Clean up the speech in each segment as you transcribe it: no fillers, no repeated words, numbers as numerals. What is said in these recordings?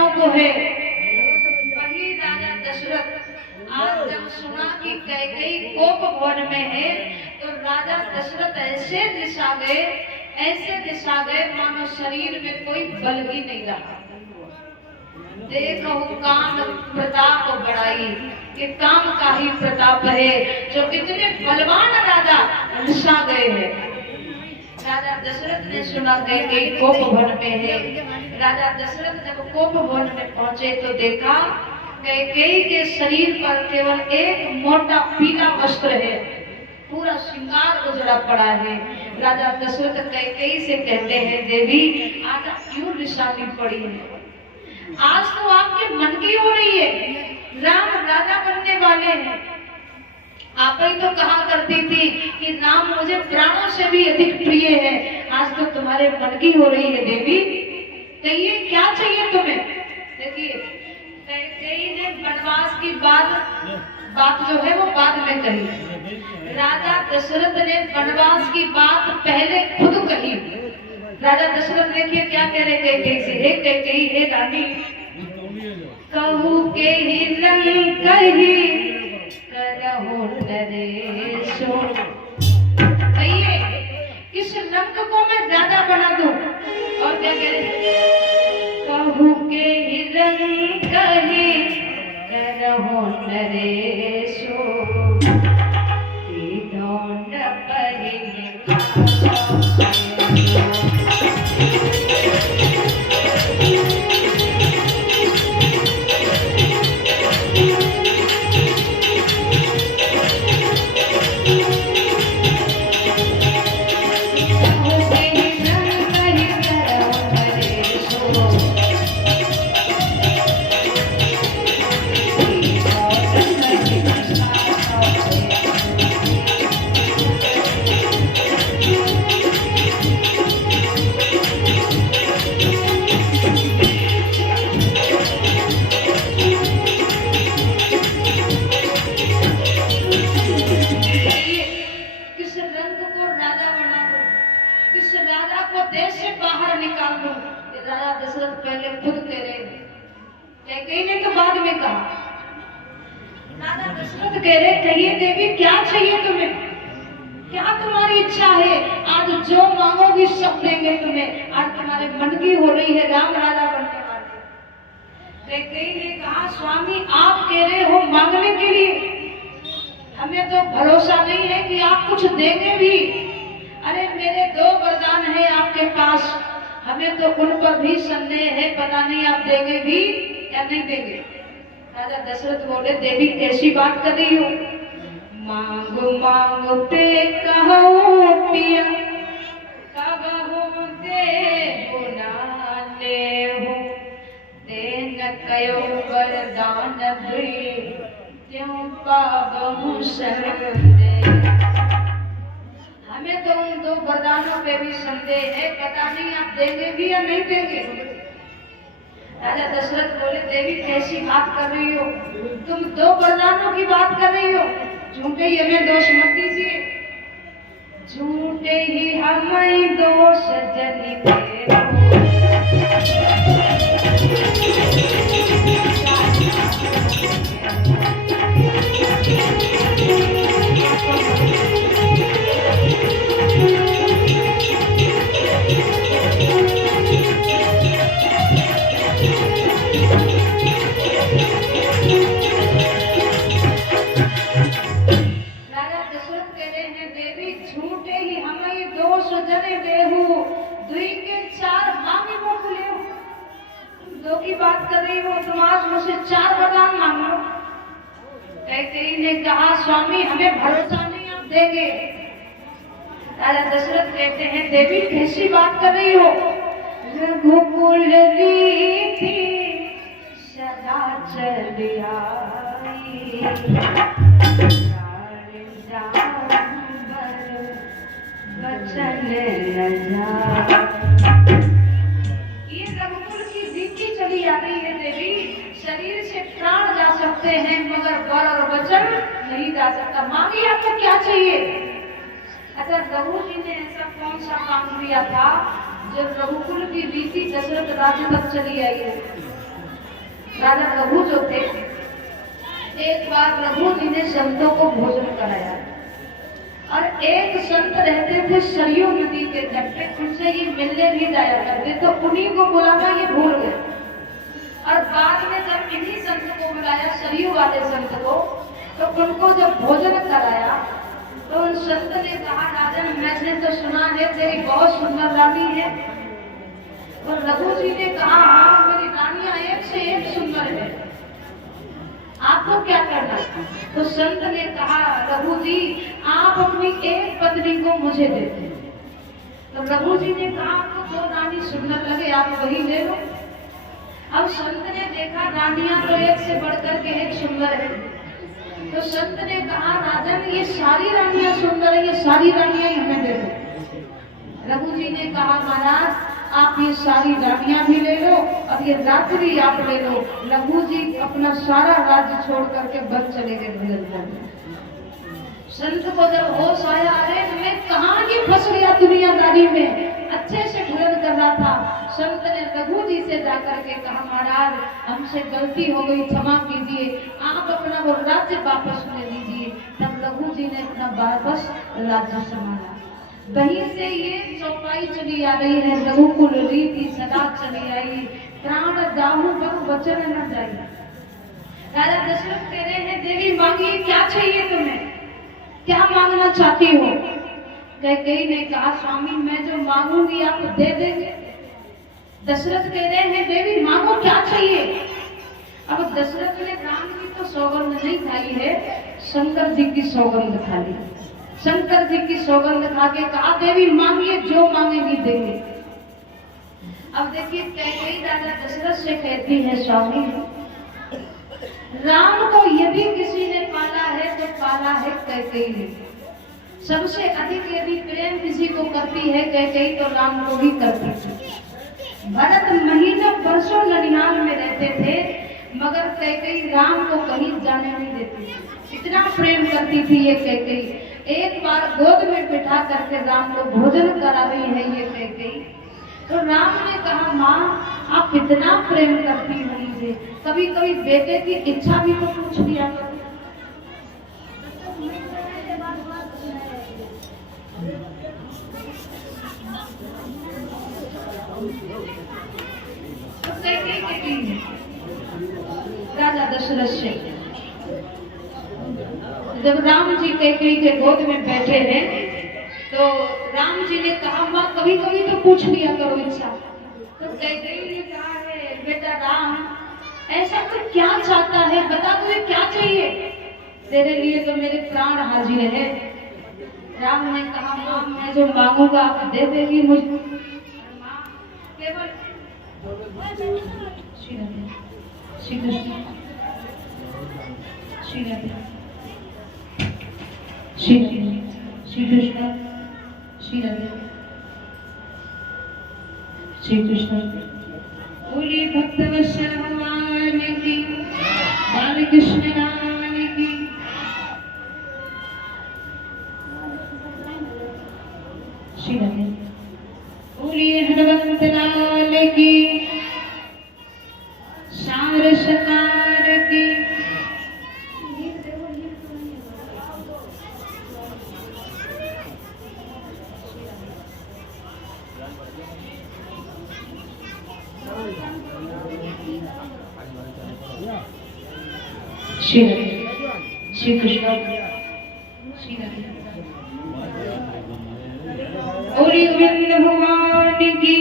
देवताओं को है। वही राजा दशरथ आज जब सुना कि कैकेयी कोप भवन में है, तो राजा दशरथ ऐसे दिशा गए मानो शरीर में कोई बल ही नहीं रहा। देखो काम प्रताप बढ़ाई, कि काम का ही प्रताप है, जो कितने बलवान राजा दिशा गए हैं। राजा दशरथ ने सुना कैकेयी कोप भवन में है। राजा दशरथ जब कोप भवन में पहुंचे तो देखा कैकेयी के शरीर पर केवल एक मोटा पीला वस्त्र है, पूरा श्रृंगार उजड़ा पड़ा है। राजा दशरथ कैकेयी से कहते हैं, देवी आज आप क्यों निशानी पड़ी है? आज तो आपके मन की हो रही है, राम राजा बनने वाले हैं। आप ही तो कहा करती थी कि राम मुझे प्राणों से भी अधिक प्रिय है। आज तो तुम्हारे मन की हो रही है देवी, कहिए क्या चाहिए तुम्हें? देखिए कैकेयी ने वनवास की बात जो है वो बाद में कही। राजा दशरथ ने वनवास की बात पहले खुद कही। राजा दशरथ देखिए क्या कह रहे कैकेयी से, हे कैकेयी हे रानी, कहू के ही नहीं कही करहु नरेशो। कहिए किस रंग को मैं राजा बना दूं? और क्या कह रहे, कहू के ही रंग कही करहु नरेशो, दौड़ पहले राजा दशरथ पहले खुद कह रहे हैं, कैकेयी ने तो बाद में कहा। राजा दशरथ कह रहे, कहिए देवी क्या चाहिए तुम्हें, क्या तुम्हारी इच्छा है? आज जो मांगोगी सब देंगे तुम्हें। आज तुम्हारे मन की हो रही है राम राजा बनने वाले। कैकेयी ने कहा, स्वामी आप कह रहे हो मांगने के लिए, हमें तो भरोसा नहीं है कि आप कुछ देंगे भी। अरे मेरे 2 वरदान है आपके पास, हमें तो उन पर भी संदेह है, पता नहीं आप देंगे भी या नहीं देंगे। राजा दशरथ बोले, देवी कैसी बात कर रही हो? मांगो मांगो पे कहो पिया, कबहु देहु ना लेहु, देन कयो वरदान भई, त्यों पाबहु संदेह। हमें तो उन 2 वरदानों पे भी संदेह है, पता नहीं आप देंगे भी या नहीं देंगे। राजा दशरथ बोले, देवी कैसी बात कर रही हो? तुम 2 वरदानों की बात कर रही हो, झूठे ही हमें दोष मत दीजिए। झूठे ही हमें दोष जनि देहु, की बात कर रही हो, तुम आज मुझसे 4 वरदान मांगो। कैकेयी ने कहा, स्वामी हमें भरोसा नहीं आप देंगे। राजा दशरथ कहते हैं, देवी कैसी बात कर रही हो? रघुकुल रीति सदा चली आई, वचन न जाए। चली आ रही है देवी, शरीर से प्राण जा सकते हैं मगर वर और वचन नहीं जा सकता। मांगिए आपको क्या चाहिए? अच्छा रघु जी ने ऐसा कौन सा काम किया था जब रघुकुल की रीति दशरथ राज्य तक चली आई है? राजा रघु जो थे, एक बार रघु जी ने संतों को भोजन कराया और एक संत रहते थे सरयू नदी के तट पे, उनसे ये मिलने भी जाया करते तो उन्हीं को बुलाना ये भूल गए। और बाद में जब इन्हीं संत को बुलाया, सरयू वाले संत को, तो उनको जब भोजन कराया तो उन संत ने कहा, राजन मैंने तो सुना है तेरी बहुत सुंदर रानी है। और रघु जी ने कहा, हाँ मेरी रानियां एक से एक सुंदर है, आपको क्या करना है? तो संत ने कहा, रघु जी आप अपनी एक पत्नी को मुझे दे दो। तो रघु जी ने कहा, आपको जो रानी सुंदर लगे आप वही ले लो। अब संत ने देखा रानियां तो एक से बढ़कर के एक सुंदर है, तो संत ने कहा, राजन ये सारी रानियां सुंदर है, ये सारी रानियां हमें दे दो। रघु जी ने कहा, महाराज आप ये सारी रानियां भी ले लो और ये राज्य भी आप ले लो। रघु जी अपना सारा राज्य छोड़ करके बच चले गए भोजन करने। संत को जब होश आया, अरे मैं कहाँ की फंस गया दुनियादारी में, अच्छे से भोजन कर रहा था। संत ने रघु जी से जाकर के कहा, महाराज हमसे गलती हो गई, क्षमा कीजिए, आप अपना वो राज्य वापस ले लीजिए। तब रघु जी ने अपना वापस राज्य संभाला। वहीं से ये चौपाई चली आ रही है, रघुकुल रीति सदा चली आई, प्राण जाहु बहु वचन न जाई। राजा दशरथ कह रहे हैं, देवी मांगिए क्या चाहिए तुम्हें, क्या मांगना चाहती हो? कैकेयी ने कहा, स्वामी मैं जो मांगूंगी आप दे देंगे। दशरथ कह रहे हैं, देवी मांगो क्या चाहिए? अब दशरथ ने राम की तो सौगंध नहीं खाई है, शंकर जी की सौगंध खा ली। शंकर जी की सौगंध खा के कहा, देवी मांगिए जो मांगेगी देंगे। अब देखिए कैकेयी राजा दशरथ से कहती है, स्वामी राम को यदि किसी ने पाला है तो पाला है कैकेयी ने। सबसे अधिक यदि प्रेम किसी को करती है कैकेयी तो राम को ही करती थी। भरत महीनों वर्षों ननिहाल में रहते थे, मगर कैकेयी राम को कहीं जाने नहीं देती थी, इतना प्रेम करती थी ये कैकेयी। एक बार गोद में बिठा करके राम को भोजन करा रही है ये कैकेयी, तो राम ने कहा, माँ आप इतना प्रेम करती हो मुझे, कभी कभी बेटे की इच्छा भी तो पूछ लिया करो। तो कैकेयी कहती है राजा दशरथ से, जब राम जी कैकेयी के गोद में बैठे हैं तो राम जी ने कहा, माँ कभी कभी तो पूछ लिया करो इच्छा। तो कैकेयी ने कहा, है बेटा राम ऐसा तो क्या चाहता है, बता तुझे क्या चाहिए? तेरे लिए तो मेरे प्राण हाजिर है। राम ने कहा, माँ मैं जो मांगूंगा आप दे देगी मुझे। केवल श्री कृष्ण श्री कृष्ण श्री कृष्ण श्री कृष्ण श्री कृष्ण। बोलिए भक्तवत्सल भगवान की, बाल कृष्ण नाम की। श्री बोलिए हनुमंत लाल की, सार सकार की। श्री कृष्ण श्री भगवान की।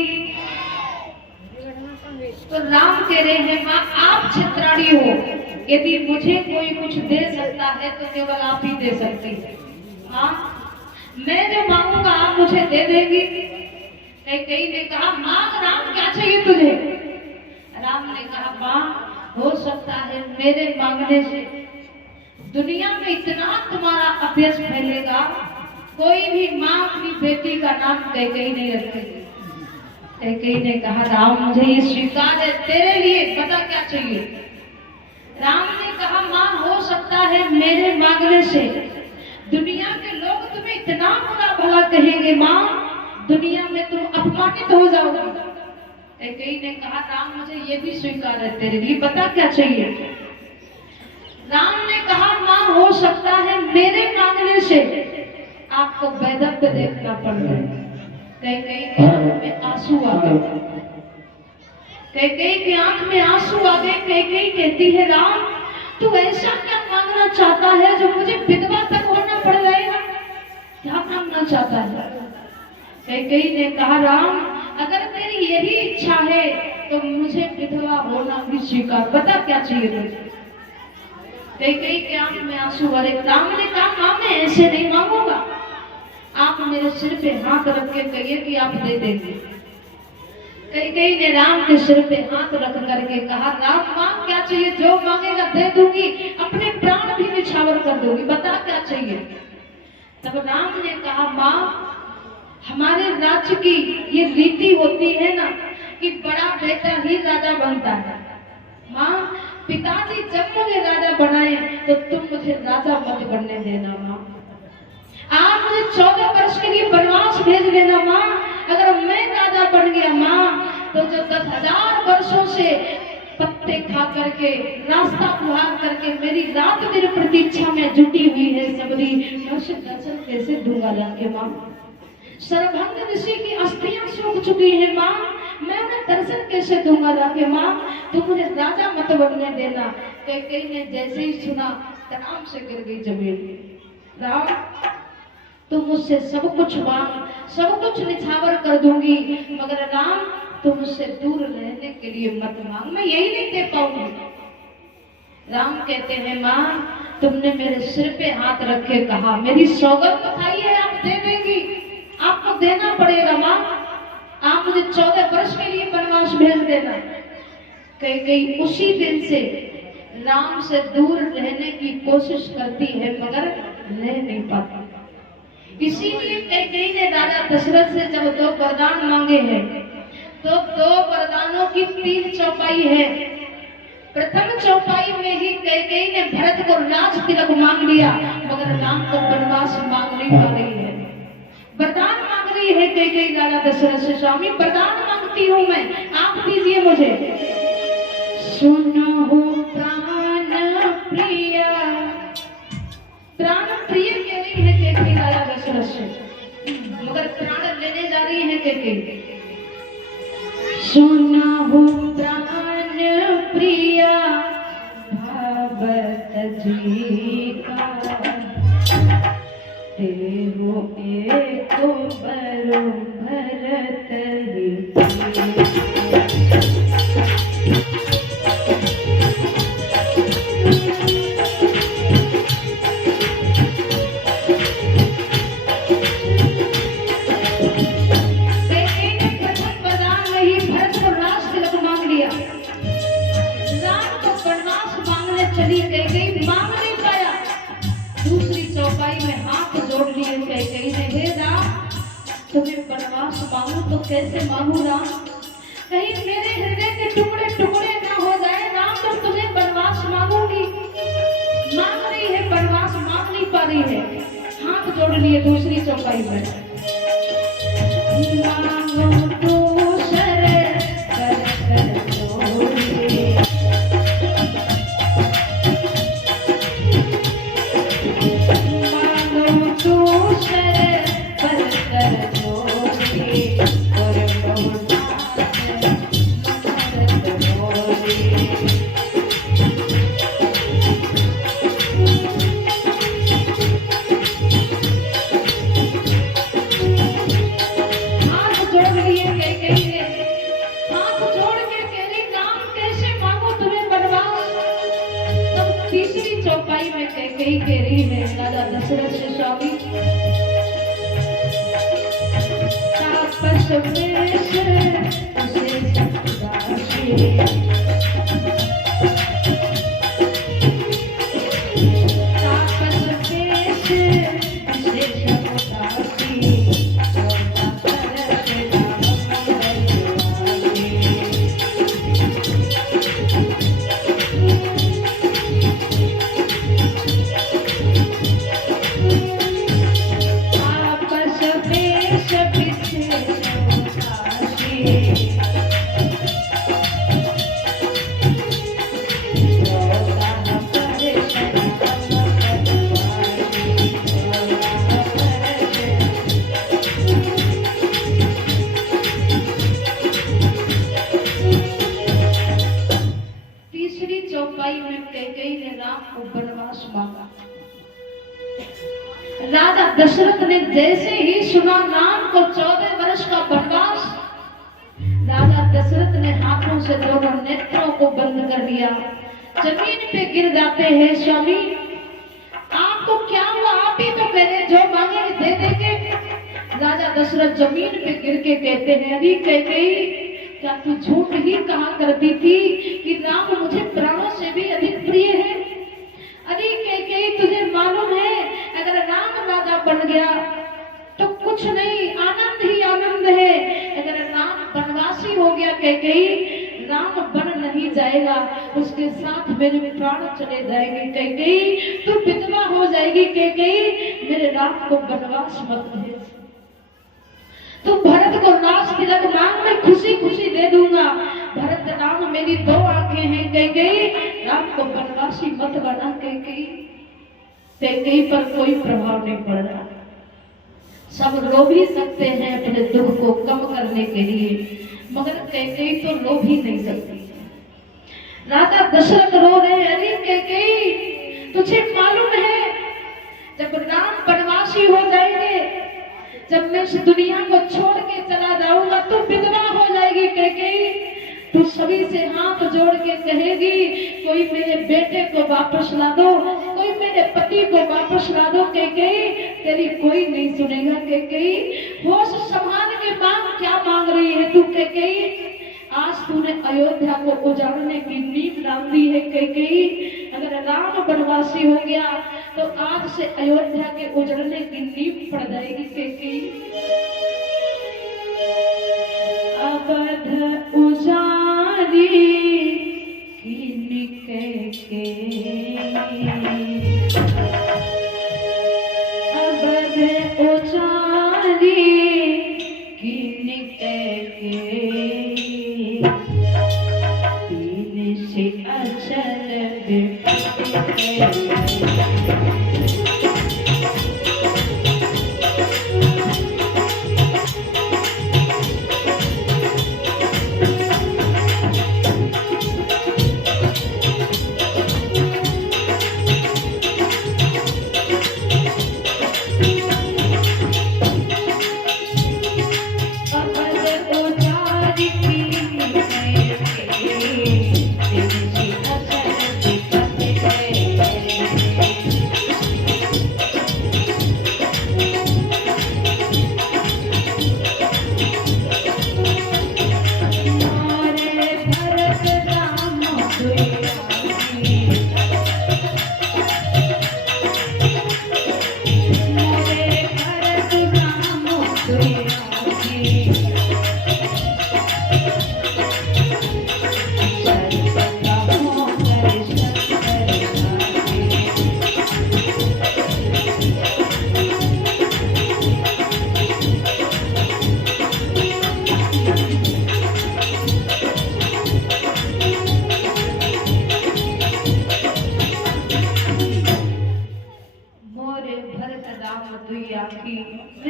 तो राम कह रहे हैं, माँ आप छत्राणी हो, यदि मुझे कोई कुछ दे सकता है तो केवल आप ही दे सकती है। हाँ मैं जो मांगूंगा आप मुझे दे देगी। कैकेयी ने कहा, माँ राम क्या चाहिए तुझे? राम ने कहा, माँ हो सकता है मेरे मांगने से दुनिया में इतना तुम्हारा अभ्यास फैलेगा, कोई भी माँ अपनी बेटी का नाम कैकेयी नहीं रखेगी। कैकेयी ने कहा, राम मुझे ये स्वीकार है, तेरे लिए बता क्या चाहिए? राम ने कहा, माँ हो सकता है मेरे मांगने से दुनिया के लोग तुम्हें इतना बुरा भला कहेंगे, माँ दुनिया में तुम अपमानित हो जाओगी। कैकेयी ने कहा राम मुझे ये भी स्वीकार है तेरे लिए, बता क्या चाहिए। राम ने कहा माँ हो सकता है मेरे मांगने से आपको वैधव्य देखना पड़ जाए। कैकेयी के आंख में आंसू आ गए, कैकेयी की आंख में आंसू आ गए। कैकेयी कहती है राम तू ऐसा क्या मांगना चाहता है जो मुझे विधवा तक होना पड़ जाएगा, क्या मांगना चाहता है। कैकेयी ने कहा राम अगर तेरी यही इच्छा है तो मुझे विधवा होना भी स्वीकार, बता क्या चाहिए मुझे। कैकेयी के आंख में आंसू भरे। राम ने कहा मां मैं ऐसे नहीं मांगूंगा, आप मेरे सिर पे हाथ रख के कहिए कि आप दे देंगे। कैकेयी ने राम के सिर पे हाथ रख करके कहा राम मांग क्या चाहिए, जो मांगेगा दे दूंगी, अपने प्राण भी निछावर कर दूंगी, बता क्या चाहिए। तब राम ने कहा माँ हमारे राज्य की ये रीति होती है ना कि बड़ा बेटा ही राजा बनता है। माँ पिताजी जब मुझे राजा बनाए तो तुम मुझे राजा मत बनने देना माँ, आप मुझे 14 वर्ष के लिए वनवास भेज देना माँ। अगर मैं राजा बन गया माँ तो जो 10,000 वर्षों से पत्ते खा करके रास्ता बुहार करके मेरी रात दिन प्रतीक्षा में जुटी हुई है सबरी, मैं उसे दर्शन कैसे दूंगा जाके माँ। सरभंग ऋषि की अस्थियां सूख चुकी है माँ, मैं उन्हें दर्शन कैसे दूंगा जाके माँ, तुम मुझे राजा मत बनने देना। कैकेयी ने जैसे ही सुना तमाम से गिर गई जमीन। राम तुम मुझसे सब कुछ मांग, सब कुछ निछावर कर दूंगी, मगर राम तुम मुझसे दूर रहने के लिए मत मांग, मैं यही नहीं दे पाऊंगी। राम कहते हैं माँ तुमने मेरे सिर पे हाथ रख के कहा, मेरी सौगंध खाई है आप दे देंगी, आपको देना पड़ेगा माँ, आप मुझे 14 वर्ष के लिए वनवास भेज देना। कैकेयी उसी दिन से राम से दूर रहने की कोशिश करती है मगर रह नहीं पाती। इसीलिए कैकेयी ने राजा दशरथ से जब 2 वरदान मांगे हैं तो 2 वरदानों की 3 चौपाई है। प्रथम चौपाई में ही कैकेयी ने भरत को राज तिलक मांग लिया मगर राम को वनवास मांग नहीं पा रही है। वरदान मांग रही है कैकेयी राजा दशरथ से, स्वामी वरदान मांगती हूँ मैं, आप दीजिए मुझे। सुनो प्राण प्रिया, प्राण प्रिय कह रही है कैकेयी राजा दशरथ से, मगर प्राण लेने जा रही है कैकेयी। सुनो प्राण प्रिया भावत जी का, देवो एक बरो भरत चली कैकेयी मांग नहीं पाया। दूसरी चौपाई में हाथ जोड़ लिए कैकेयी ने, हे राम तुम्हें वनवास मांगू तो कैसे मांगू राम, कहीं मेरे हृदय के टुकड़े टुकड़े ना हो जाए राम, तो तुम्हें वनवास मांगूंगी। मांग रही है वनवास, मांग नहीं पा रही है, हाथ जोड़ लिए दूसरी चौपाई में। मांगो तो सर कर कर जोड़िए, कैकेयी कह रही है राजा दशरथ से, स्वामी तापस वेश उसे दासी, तापस वेश उसे दासी, तीसरी चौपाई में कैकेयी ने राम को वनवास मांगा। राजा दशरथ ने जैसे ही सुना राम को 14 वर्ष का वनवास, राजा दशरथ ने हाथों से दोनों नेत्रों को बंद कर दिया, जमीन पे गिर जाते हैं। स्वामी आपको क्या हुआ? आप ही तो कह रहे जो मांगे दे देंगे। राजा दशरथ जमीन पे गिर के कहते हैं, अरे कैकेयी क्या तू झूठ ही कहा करती थी कि राम मुझे प्राणों से भी अधिक प्रिय है? अरे कैकेयी तुझे मालूम है अगर राम राजा बन गया तो कुछ नहीं, आनंद ही आनंद है। अगर राम वनवासी हो गया कैकेयी, राम बन नहीं जाएगा, उसके साथ मेरे प्राण चले जाएंगे। कैकेयी तू विधवा हो जाएगी। कैकेयी मेरे राम को वनवास मत भेज। तो भरत को राज तिलक मांग, मैं खुशी खुशी दे दूंगा। भरत राम मेरी 2 आंखें हैं। कैकेयी राम को वनवासी मत बना। कैकेयी पर कोई प्रभाव नहीं पड़ रहा। सब रो भी सकते हैं अपने दुख को कम करने के लिए, मगर कैकेयी तो रो भी नहीं सकती। राजा दशरथ रो रहे, अरे कैकेयी तुझे मालूम है जब राम वनवासी हो जाएंगे, जब मैं इस दुनिया को छोड़ के चला जाऊंगा तो विधवा हो जाएगी। कैकेयी तू सभी से हाथ जोड़ के कहेगी, कोई मेरे बेटे को वापस ला दो, कोई मेरे पति को वापस ला दो। कैकेयी तेरी कोई नहीं सुनेगा। कैकेयी होश संभाल के मांग, क्या मांग रही है तू? कैकेयी आज तूने अयोध्या को उजाड़ने की नींव डाल दी है। कैकेयी अगर राम वनवासी हो गया तो आज से अयोध्या के उजड़ने की नींव पड़ जाएगी। कैकेयी अवध उजाड़ी किन कैकेयी, अवध उजाड़ी किन कैकेयी, तीन से अचल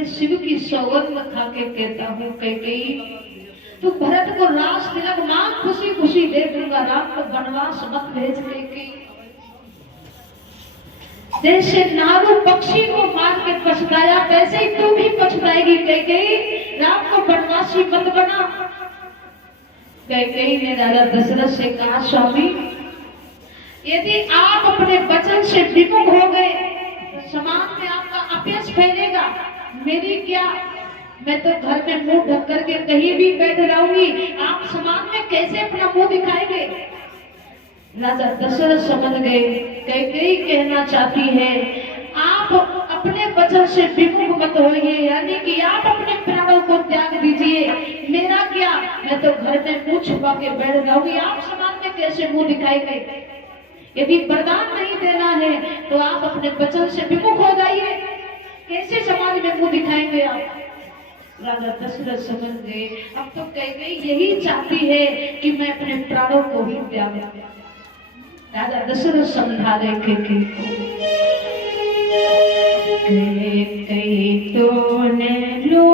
शिव की सौगंध खा के कहता हूँ कैकेयी तू भरत को राज तिलक मांग, खुशी खुशी दे दूंगा, राम को वनवास मत भेज। कैकेयी जैसे नारू पक्षी को मार के पछताया वैसे ही तू भी पछताएगी। कैकेयी राम को वनवासी मत बना। कैकेयी ने राजा दशरथ से कहा, स्वामी यदि आप अपने वचन से विमुख हो गए तो समाज में आपका अपयश फैलेगा। मेरी क्या, मैं तो घर में मुंह ढक करके कहीं भी बैठ रहूंगी, आप समाज में कैसे अपना मुंह दिखाएंगे? राजा दशरथ समझ गए कैकेयी कहना चाहती है आप अपने वचन से विमुख मत होइए, यानी कि आप अपने प्राणों को त्याग दीजिए। मेरा क्या, मैं तो घर में मुंह छुपा के बैठ रहूंगी, आप समाज में कैसे मुंह दिखाएंगे? यदि वरदान नहीं देना है तो आप अपने वचन से विमुख हो जाइए, कैसे समाज में मुंह दिखाएंगे आप? राजा दशरथ समझ गए अब तो कैकेयी यही चाहती है कि मैं अपने प्राणों को ही त्याग दूं। राजा दशरथ समझा रहे कैकेयी को, कैकेयी तूने लो